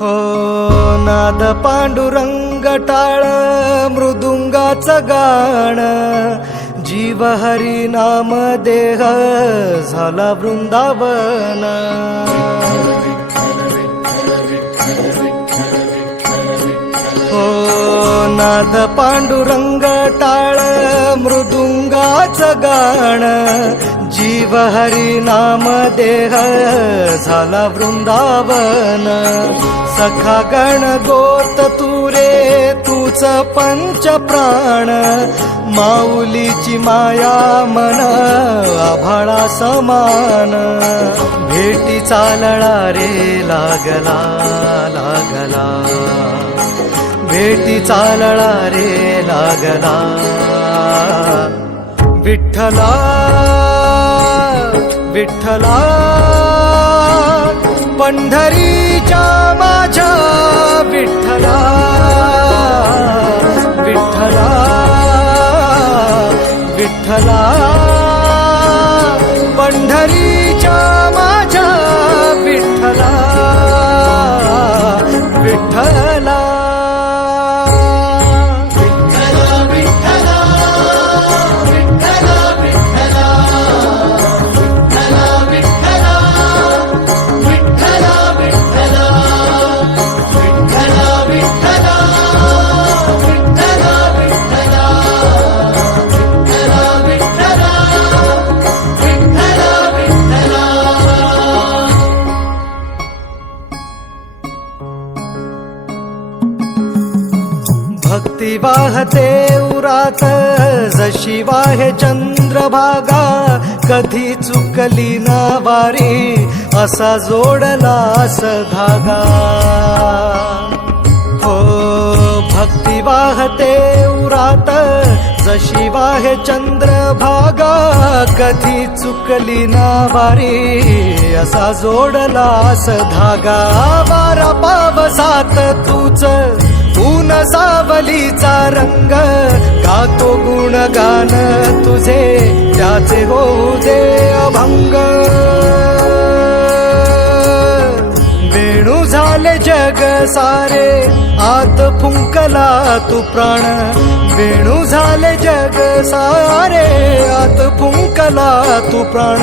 हो नाद पांडुरंग टाळ मृदुंगाचं गाण जीव हरी नाम देह झाला वृंदावन हो नाद पांडुरंग टाळ मृदुंगाचं गाण जीव हरी नाम देह झाला वृंदावन सखा गण गोत तू रे तूच पंच प्राण माऊलीची माया मन आभाळा समान भेटी चालळा रे लागला लागला भेटी चालळा रे लागला विठ्ठला विठ्ठला पंढरीच्या माझ्या विठ्ठला विठ्ठला विठ्ठला पंढरीच्या माझ्या विठ्ठला विठ्ठला भक्ती वाहते उरात जशी वाहे चंद्रभागा कधी चुकली ना वारी असा जोडलास धागा हो भक्ती वाहते उरात जशी वाहे चंद्रभागा कधी चुकली ना वारी असा जोडलास धागा वारा पावसात तूच ऊन सावलीचा रंग गातो गुणगान तुझे त्याचे होऊ दे अभंग वेणू झाले जग सारे आत फुंकला तू प्राण वेणू झाले जग सारे आत फुंकला तू प्राण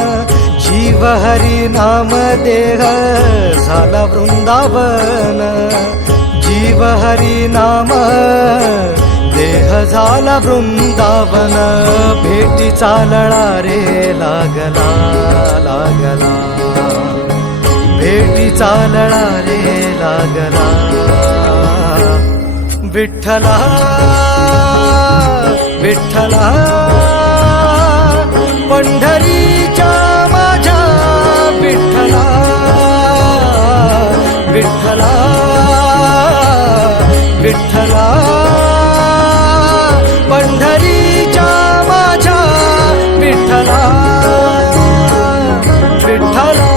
जीव हरी नाम देह झाला वृंदावन जीव हरी नाम देह झाला वृंदावन भेटी चालळा रे लागला लागला भेटी चालळा रे लागला विठ्ठला विठ्ठला पंढरीच्या माझ्या विठ्ठला विठ्ठला विठ्ठला पंढरीच्या माझ्या विठ्ठला विठ्ठला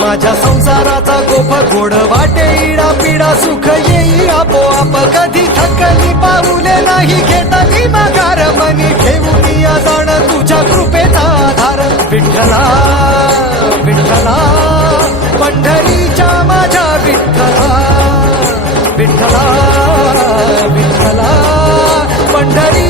माझ्या संसाराचा गोफ गोड वाटे इडा पिडा सुख येई आपोआप कधी थकली पाऊले नाही घेतली माघार मनी ठेवून या जाण तुझ्या कृपेचा आधार विठ्ठला विठ्ठला पंढरीच्या माझ्या विठ्ठला विठ्ठला विठ्ठला पंढरी